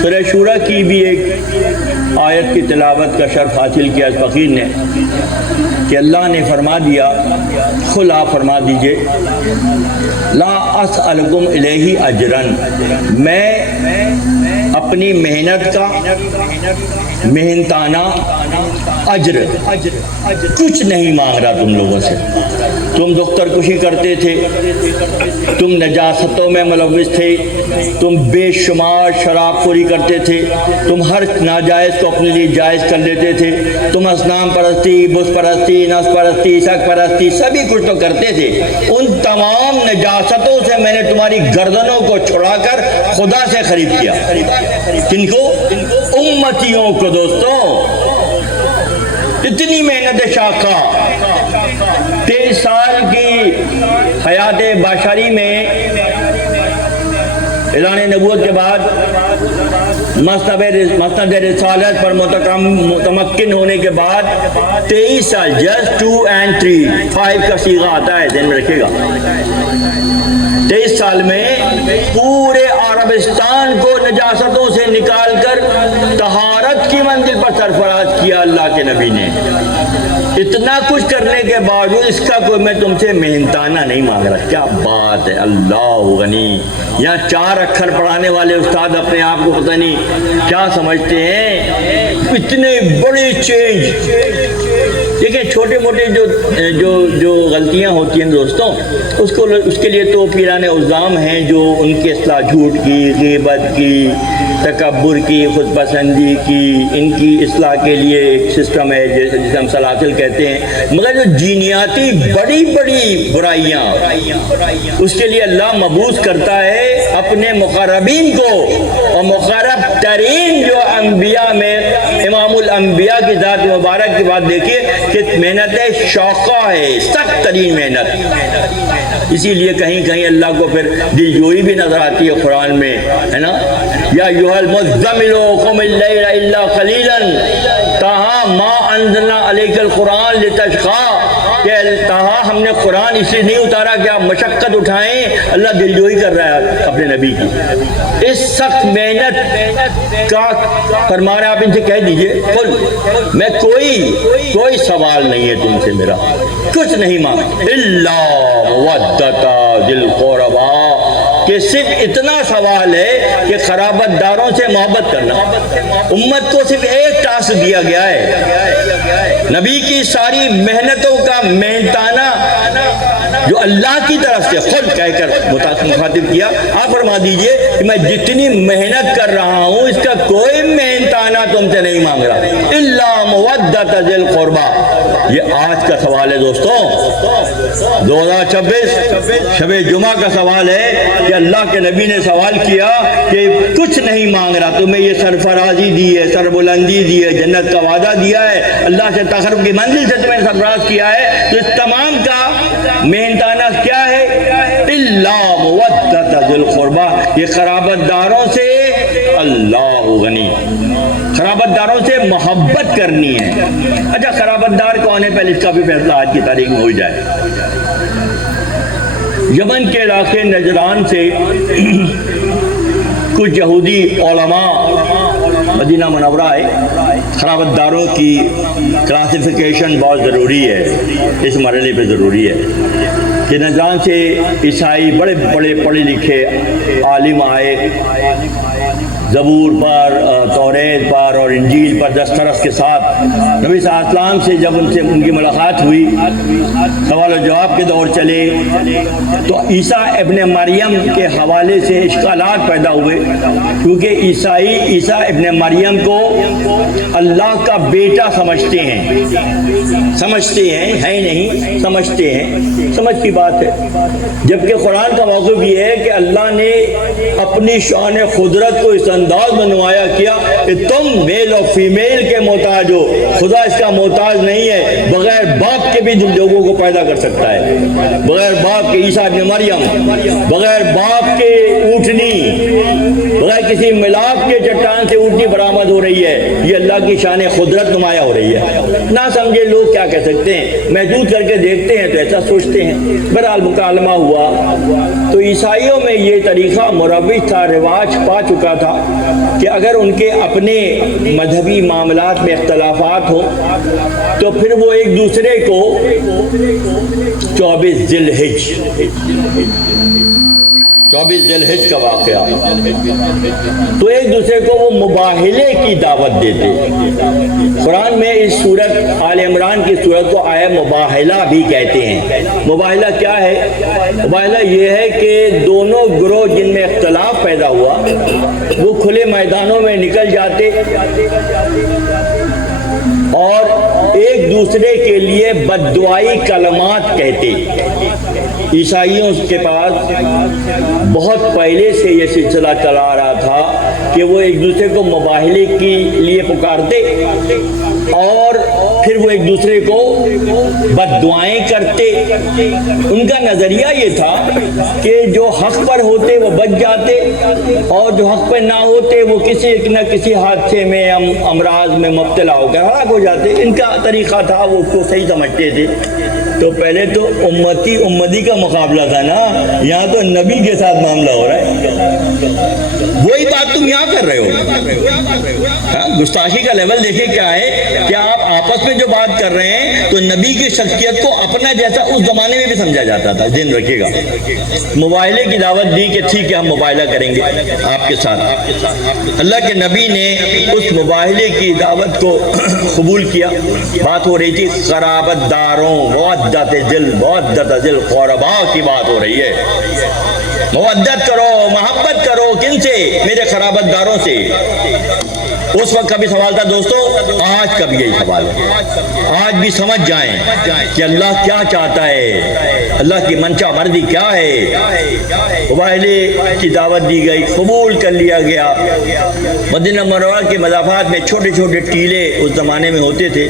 سورہ شورا کی بھی ایک آیت کی تلاوت کا شرف حاصل کیا اس فقیر نے کہ اللہ نے فرما دیا، خود آپ فرما دیجئے لا اسألکم الیہ اجرن، میں اپنی محنت کا محنتانہ اجر کچھ نہیں مانگ رہا تم لوگوں سے۔ تم دختر کشی کرتے تھے، تم نجاستوں میں ملوث تھے، تم بے شمار شراب خوری کرتے تھے، تم ہر ناجائز کو اپنے لیے جائز کر لیتے تھے، تم اصنام پرستی، بت پرستی، نفس پرستی، شک پرستی سبھی کچھ تو کرتے تھے۔ ان تمام نجاستوں سے میں نے تمہاری گردنوں کو چھڑا کر خدا سے خرید کیا۔ کن کو؟ امتیوں کو۔ دوستوں اتنی محنت شاقہ 23 سال کی حیات بشری میں اعلان نبوت کے بعد مسند رسالت پر متمکن ہونے کے بعد 23 سال، جسٹ 2 and 3 5 کا صیغہ آتا ہے، ذہن میں رکھیے گا۔ 23 سال میں پورے عربستان کو نجاستوں سے نکال کر طہارت کی منزل پر سرفراز کیا اللہ کے نبی نے۔ اتنا کچھ کرنے کے باوجود اس کا کوئی میں تم سے محنتانہ نہیں مانگ رہا۔ کیا بات ہے، اللہ غنی۔ یہاں 4 اکھر پڑھانے والے استاد اپنے آپ کو پتہ نہیں کیا سمجھتے ہیں، اتنے بڑے چینج۔ دیکھیں چھوٹے موٹے جو غلطیاں ہوتی ہیں دوستوں، اس کے لیے تو پیران عظام ہیں جو ان کی اصلاح جھوٹ کی، غیبت کی، تکبر کی، خود پسندی کی، ان کی اصلاح کے لیے ایک سسٹم ہے جسے ہم سلاسل کہتے ہیں۔ مگر جو جینیاتی بڑی بڑی برائیاں، اس کے لیے اللہ مبعوث کرتا ہے اپنے مقربین کو، اور مقرب ترین جو انبیاء میں امام الانبیاء کی ذات مبارک کی بات دیکھیے کہ محنت شوقہ ہے، سخت ترین محنت۔ اسی لیے کہیں کہیں اللہ کو پھر دل جوئی بھی نظر آتی ہے قرآن میں، ہے نا، یا ایھا المزمل قم اللیل الا قلیلا طٰہٰ ما انزلنا علیک القرآن لتشقیٰ، کہ طٰہٰ ہم نے قرآن اس لیے نہیں اتارا کہ آپ مشقت اٹھائیں۔ اللہ دل جوئی کر رہا ہے اپنے نبی کی اس سخت محنت کا۔ فرما رہے آپ ان سے کہہ دیجئے قل، میں کوئی سوال نہیں ہے تم سے، میرا کچھ نہیں مانگا، الا مودۃ ذی القربیٰ، کہ صرف اتنا سوال ہے کہ قرابت داروں سے محبت کرنا۔ امت کو صرف ایک ٹاسک دیا گیا ہے، نبی کی ساری محنتوں کا محنتانہ جو اللہ کی طرف سے خود کہہ کر مخاطب کیا، آپ فرما دیجئے کہ میں جتنی محنت کر رہا ہوں اس کا کوئی محنتانہ تم سے نہیں مانگ رہا، الا مودۃ ذی القربیٰ۔ یہ آج کا سوال ہے دوستوں، 2026 شب جمعہ کا سوال ہے کہ اللہ کے نبی نے سوال کیا کہ کچھ نہیں مانگ رہا، تمہیں یہ سرفرازی دی ہے، سربلندی دی ہے، جنت کا وعدہ دیا ہے، اللہ سے تقرب کی منزل سے تمہیں سرفراز کیا ہے، تو اس تمام کا محنتانہ کیا ہے؟ الا مودۃ ذی القربیٰ، یہ قرابت داروں سے اللہ غنی، قرابت داروں سے محبت کرنی ہے۔ اچھا قرابت دار کون ہے؟ پہلے اس کا بھی فیصلہ آج کی تاریخ میں ہو جائے۔ یمن کے علاقے نجران سے کچھ یہودی علماء مدینہ منورہ آئے۔ قرابت داروں کی کلاسیفیکیشن بہت ضروری ہے، اس مرحلے پہ ضروری ہے کہ نجران سے عیسائی بڑے بڑے پڑھے لکھے عالم آئے، زبور پر، توریت پر اور انجیل پر دستخط کے ساتھ نبی صلی اللہ علیہ وسلم سے جب ان کی ملاقات ہوئی، سوال و جواب کے دور چلے، تو عیسیٰ ابن مریم کے حوالے سے اشکالات پیدا ہوئے، کیونکہ عیسیٰ ابن مریم کو اللہ کا بیٹا سمجھتے ہیں، ہے نہیں، سمجھتے ہیں، سمجھ کی بات ہے۔ جبکہ قرآن کا موقف یہ ہے کہ اللہ نے اپنی شان قدرت کو اس انداز میں نمایاں کیا کہ تم میل اور فیمیل کے محتاج ہو، خدا اس کا محتاج نہیں ہے، بغیر باپ کے بھی لوگوں کو پیدا کر سکتا ہے، بغیر باپ کے عیسیٰ ابن مریم، بغیر باپ کے اونٹنی، بغیر کسی ملاپ کے چٹان سے اونٹنی برآمد ہو رہی ہے، یہ اللہ کی شان قدرت نمایاں ہو رہی ہے۔ نہ سمجھے لوگ کیا کہہ سکتے ہیں، محدود کر کے دیکھتے ہیں تو ایسا سوچتے ہیں۔ بہرحال مکالمہ ہوا تو عیسائیوں میں یہ طریقہ مروج تھا، رواج پا چکا تھا کہ اگر ان کے اپنے مذہبی معاملات میں اختلافات ہوں تو پھر وہ ایک دوسرے کو 24 ذی الحج 24 ذی الحج کا واقعہ تو ایک دوسرے کو وہ مباہلے کی دعوت دیتے۔ قرآن میں اس سورت آل عمران کی سورت کو آیہ مباہلہ بھی کہتے ہیں۔ مباہلہ کیا ہے؟ مباہلہ یہ ہے کہ دونوں گروہ جن میں اختلاف پیدا ہوا وہ کھلے میدانوں میں نکل جاتے اور ایک دوسرے کے لیے بددعائی کلمات کہتے۔ عیسائیوں کے پاس بہت پہلے سے یہ سلسلہ چلا آ رہا تھا کہ وہ ایک دوسرے کو مباہلے کے لیے پکارتے اور پھر وہ ایک دوسرے کو بد دعائیں کرتے۔ ان کا نظریہ یہ تھا کہ جو حق پر ہوتے وہ بچ جاتے اور جو حق پر نہ ہوتے وہ کسی نہ کسی حادثے میں امراض میں مبتلا ہو کر ہلاک ہو جاتے۔ ان کا طریقہ تھا، وہ اس کو صحیح سمجھتے تھے۔ تو پہلے تو امتی کا مقابلہ تھا نا، یہاں تو نبی کے ساتھ معاملہ ہو رہا ہے۔ وہی بات تم یہاں کر رہے ہو۔ گستاخی کا لیول دیکھیں کیا ہے کہ آپ آپس میں جو بات کر رہے ہیں تو نبی کی شخصیت کو اپنا جیسا اس زمانے میں بھی سمجھا جاتا تھا، ذہن رکھیے گا۔ مباہلے کی دعوت دی کہ ٹھیک ہے ہم مباہلہ کریں گے آپ کے ساتھ۔ اللہ کے نبی نے اس مباہلے کی دعوت کو قبول کیا۔ بات ہو رہی تھی قرابت داروں، مودت دل قربا کی بات ہو رہی ہے۔ مودت کرو، محبت کرو، کن سے؟ میرے قرابت داروں سے۔ اس وقت کا بھی سوال تھا دوستو، آج کا بھی یہی سوال ہے۔ آج بھی سمجھ جائیں کہ اللہ کیا چاہتا ہے، اللہ کی منشا مرضی کیا ہے۔ مباہلے کی دعوت دی گئی، قبول کر لیا گیا۔ مدینہ منورہ کے مضافات میں چھوٹے چھوٹے ٹیلے اس زمانے میں ہوتے تھے،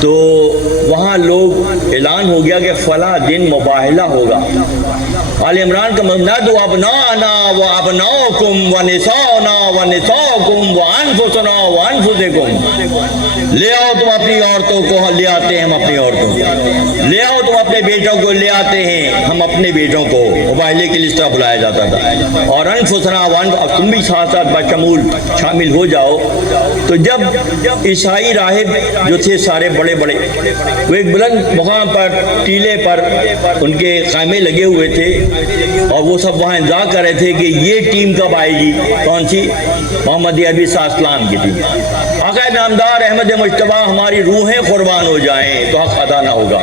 تو وہاں لوگ اعلان ہو گیا کہ فلاں دن مباہلہ ہوگا۔ آل عمران کا مبناد ابناءنا و ابناؤکم و نساؤنا و نساؤکم و انفسنا و انفسکم۔ لے آؤ تم اپنی عورتوں کو، لے آتے ہیں ہم اپنی عورتوں کو، لے آؤ تم اپنے بیٹوں کو، لے آتے ہیں ہم اپنے بیٹوں کو۔ مباہلے کے لیے اس طرح بلایا جاتا تھا۔ اور انفسنا و تم بھی ساتھ ساتھ بشمول شامل ہو جاؤ۔ تو جب عیسائی راہب جو تھے سارے بڑے بڑے، وہ ایک بلند مقام پر ٹیلے پر ان کے خیمے لگے ہوئے تھے اور وہ سب وہاں انتظار کر رہے تھے کہ یہ ٹیم کب آئے گی۔ کون سی؟ محمد عربی السلام کی ٹیم۔ آقا نامدار احمد مجتبیٰ ہماری روحیں قربان ہو جائیں تو حق ادا نہ ہوگا۔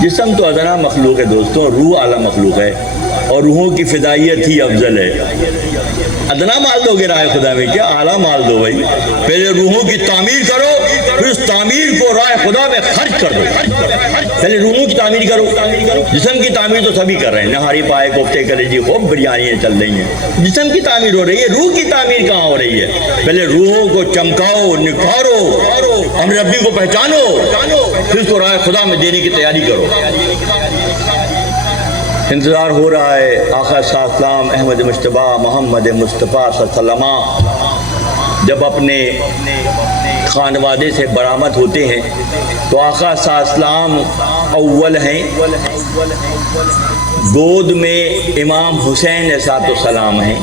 جسم تو ادنا مخلوق ہے دوستوں، روح اعلیٰ مخلوق ہے اور روحوں کی فدائیت ہی افضل ہے۔ ادنا مال دو گے راہ خدا میں، کیا اعلیٰ مال دو بھائی؟ پہلے روحوں کی تعمیر کرو، پھر اس تعمیر کو راہ خدا میں خرچ کر دو۔ پہلے روحوں کی تعمیر کرو، جسم کی تعمیر تو سبھی کر رہے ہیں، نہاری پائے کوفتے کلیجی خوب بریانیاں چل رہی ہیں، جسم کی تعمیر ہو رہی ہے، روح کی تعمیر کہاں ہو رہی ہے؟ پہلے روحوں کو چمکاؤ، نکھارو، امر ربی کو پہچانو، پھر اس کو راہ خدا میں دینے کی تیاری کرو۔ انتظار ہو رہا ہے آقا صلی اللہ علیہ وسلم احمد مجتبیٰ محمد مصطفیٰ صلی اللہ علیہ وسلم جب اپنے خانوادے سے برآمد ہوتے ہیں تو آقا صلی اللہ علیہ وسلم اول ہیں، گود میں امام حسین علیہ السلام ہیں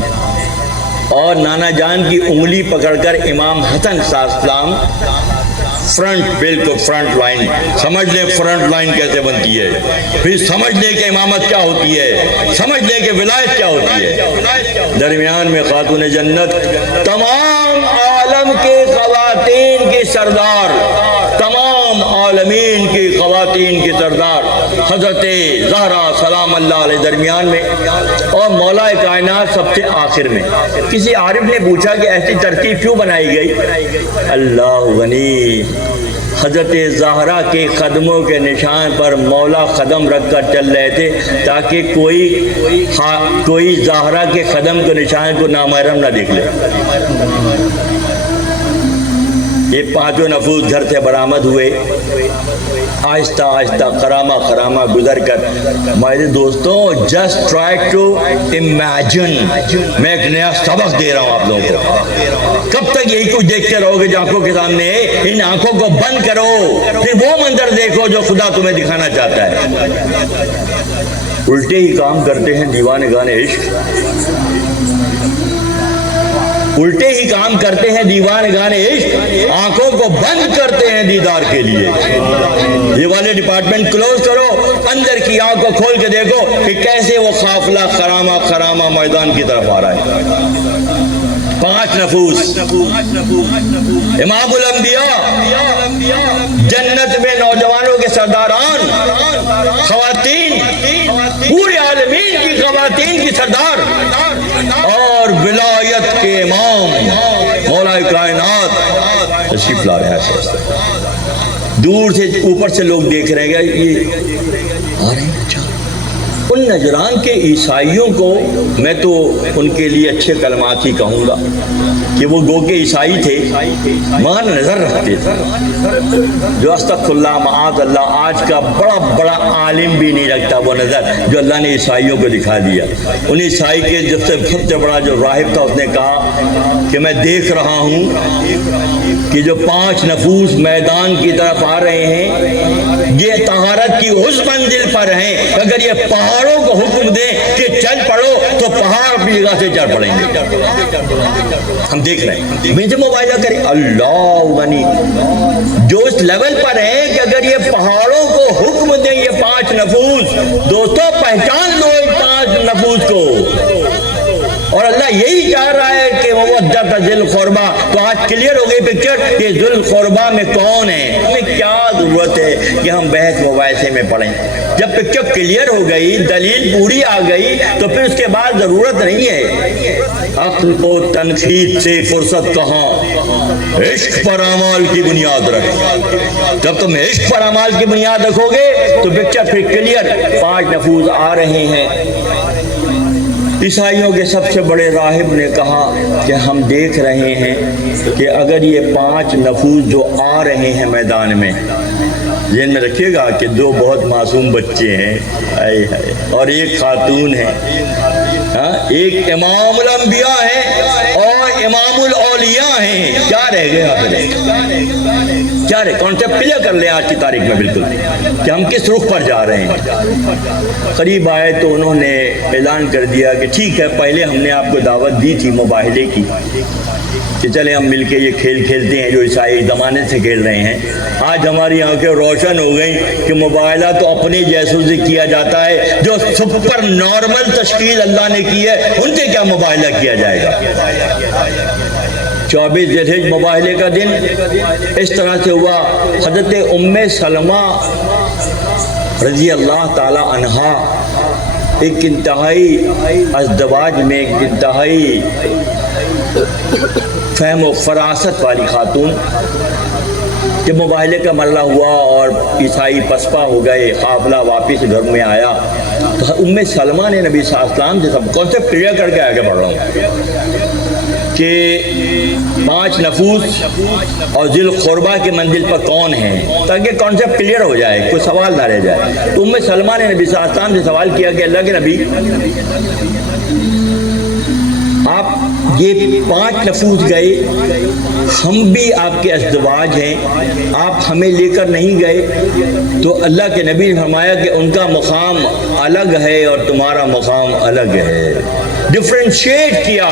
اور نانا جان کی انگلی پکڑ کر امام حسن صلی اللہ علیہ وسلم فرنٹ، بالکل فرنٹ لائن، سمجھ لیں فرنٹ لائن کیسے بنتی ہے، پھر سمجھ لیں کہ امامت کیا ہوتی ہے، سمجھ لیں کہ ولایت کیا ہوتی ہے۔ درمیان میں خاتون جنت، تمام عالم کے خواتین کی سردار، تمام عالمین کی خواتین کی سردار حضرت زہرا سلام اللہ علیہ درمیان میں اور مولا کائنات سب سے آخر میں۔ کسی عارف نے پوچھا کہ ایسی ترتیب کیوں بنائی گئی؟ اللہ غنی، حضرت زہرا کے قدموں کے نشان پر مولا قدم رکھ کر چل رہے تھے تاکہ کوئی زہرا کے قدم کے نشان کو نامحرم نہ دیکھ لے۔ یہ پانچوں نفوس گھر سے برآمد ہوئے، آہستہ آہستہ خرامہ خرامہ گزر کر. میرے دوستوں جسٹ ٹرائی ٹو امیجن، میں ایک نیا سبق دے رہا ہوں آپ لوگوں کو. کب تک یہی کچھ دیکھتے رہو گے جو آنکھوں کے سامنے ہے؟ ان آنکھوں کو بند کرو، پھر وہ منظر دیکھو جو خدا تمہیں دکھانا چاہتا ہے. الٹے ہی کام کرتے ہیں دیوانے گانے عشق، الٹے ہی کام کرتے ہیں دیوان گانے عشق، آنکھوں کو بند کرتے ہیں دیدار کے لیے. یہ والے ڈپارٹمنٹ کلوز کرو، اندر کی آنکھ کو کھول کے دیکھو کہ کیسے وہ قافلہ خرامہ خرامہ میدان کی طرف آ رہا ہے. 5 نفوس، امام الانبیاء، جنت میں نوجوانوں کے سرداران، خواتین، پورے عالمین کی خواتین کی سردار، اور ولایت کے امام مولا کائنات تشریف لا رہے ہیں. دور سے اوپر سے لوگ دیکھ رہے ہیں یہ آ رہے ہیں. اچھا، ان نجران کے عیسائیوں کو میں تو ان کے لیے اچھے کلمات ہی کہوں گا کہ وہ گو کے عیسائی تھے مگر نظر رکھتے تھے، جو استغفر اللہ معاذ اللہ آج کا بڑا بڑا عالم بھی نہیں رکھتا وہ نظر جو اللہ نے عیسائیوں کو دکھا دیا. ان عیسائی کے جب سے سب سے بڑا جو راہب تھا اس نے کہا کہ میں دیکھ رہا ہوں کہ جو 5 نفوس میدان کی طرف آ رہے ہیں یہ طہارت کی اس منزل پر ہیں، اگر یہ پہاڑوں کو حکم دیں کہ چل پڑو تو پہاڑ اپنی جگہ سے چل پڑیں گے. ہم دیکھ رہے ہیں، میں سے موبائلہ کریں اللہ غنی جو اس لیول پر ہے کہ اگر یہ پہاڑوں کو حکم دیں یہ 5 نفوس. دوستو پہچان لو ان 5 نفوس کو، اور اللہ یہی چاہ رہا ہے کہ مودت ذی القربہ. تو آج کلیئر ہو گئی پکچر کہ ذی القربہ میں کون ہے. ہمیں کیا ضرورت ہے کہ ہم بحث مباحثے میں پڑھیں؟ جب پکچر کلیئر ہو گئی، دلیل پوری آ گئی، تو پھر اس کے بعد ضرورت نہیں ہے. عقل کو تنقید سے فرصت کہاں، عشق پر اعمال کی بنیاد رکھ. جب تم عشق پر اعمال کی بنیاد رکھو گے تو پکچر پھر کلیئر. 5 نفوس آ رہے ہیں. عیسائیوں کے سب سے بڑے راہب نے کہا کہ ہم دیکھ رہے ہیں کہ اگر یہ 5 نفوس جو آ رہے ہیں میدان میں، ذہن میں رکھیے گا کہ 2 بہت معصوم بچے ہیں اور ایک خاتون ہے، ایک امام الانبیاء ہے اور امام الاولیاء ہیں. کیا رہ گئے آپ نے؟ کیا رہے؟ کانسیپٹ کلیئر کر لیں آج کی تاریخ میں بالکل کہ ہم کس رخ پر جا رہے ہیں. قریب آئے تو انہوں نے اعلان کر دیا کہ ٹھیک ہے، پہلے ہم نے آپ کو دعوت دی تھی مباہلے کی کہ چلے ہم مل کے یہ کھیل کھیلتے ہیں جو عیسائی زمانے سے کھیل رہے ہیں. آج ہماری آنکھیں روشن ہو گئیں کہ مباہلہ تو اپنے جیسوں سے کیا جاتا ہے، جو سپر نارمل تشکیل اللہ نے کی ہے ان سے کیا مباہلہ کیا جائے گا. 24 ذی الحجہ مباہلے کا دن اس طرح سے ہوا. حضرت ام سلمہ رضی اللہ تعالی عنہا ایک انتہائی ازدواج میں ایک انتہائی فہم و فراست والی خاتون، جب مباہلے کا مرحلہ ہوا اور عیسائی پسپا ہو گئے، قافلہ واپس گھر میں آیا تو ام سلمہ نے نبی صلی اللہ علیہ وسلم سے سب کانسیپٹ کلیئر کر کے آگے بڑھ رہا ہوں کہ 5 نفوس اور ذی القربہ کی منزل پر کون ہیں، تاکہ کانسیپٹ کلیئر ہو جائے، کوئی سوال نہ رہ جائے. تو ام سلمہ نے نبی صلی اللہ علیہ وسلم سے سوال کیا کہ اللہ کے نبی، آپ یہ 5 نفوس گئے، ہم بھی آپ کے ازدواج ہیں، آپ ہمیں لے کر نہیں گئے. تو اللہ کے نبی نے فرمایا کہ ان کا مقام الگ ہے اور تمہارا مقام الگ ہے. ڈفرینشیٹ کیا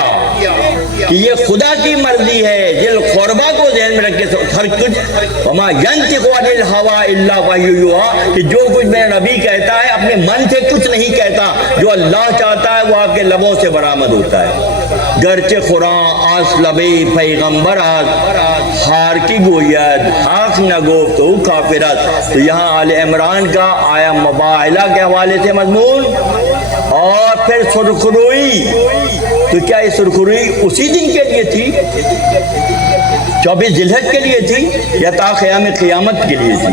کہ یہ خدا کی مرضی ہے. ذی القربہ کو ذہن میں رکھ کے ہر کچھ وما ینطق عن الہوی الا وحی یوحی، کہ جو کچھ میرا نبی کہتا ہے اپنے من سے کچھ نہیں کہتا، جو اللہ چاہتا ہے وہ آپ کے لبوں سے برآمد ہوتا ہے. گرچہ قرآن آس لبی پیغمبر ہار کی گوید آنکھ نہ گفت او کافرت. تو یہاں آل عمران کا آیا مباہلہ کے حوالے سے مضمون، اور پھر سرخروئی. تو کیا یہ سرخروئی اسی دن کے لیے تھی، 24 ذی الحجہ کے لیے تھی، یا تا قیام قیامت کے لیے تھی؟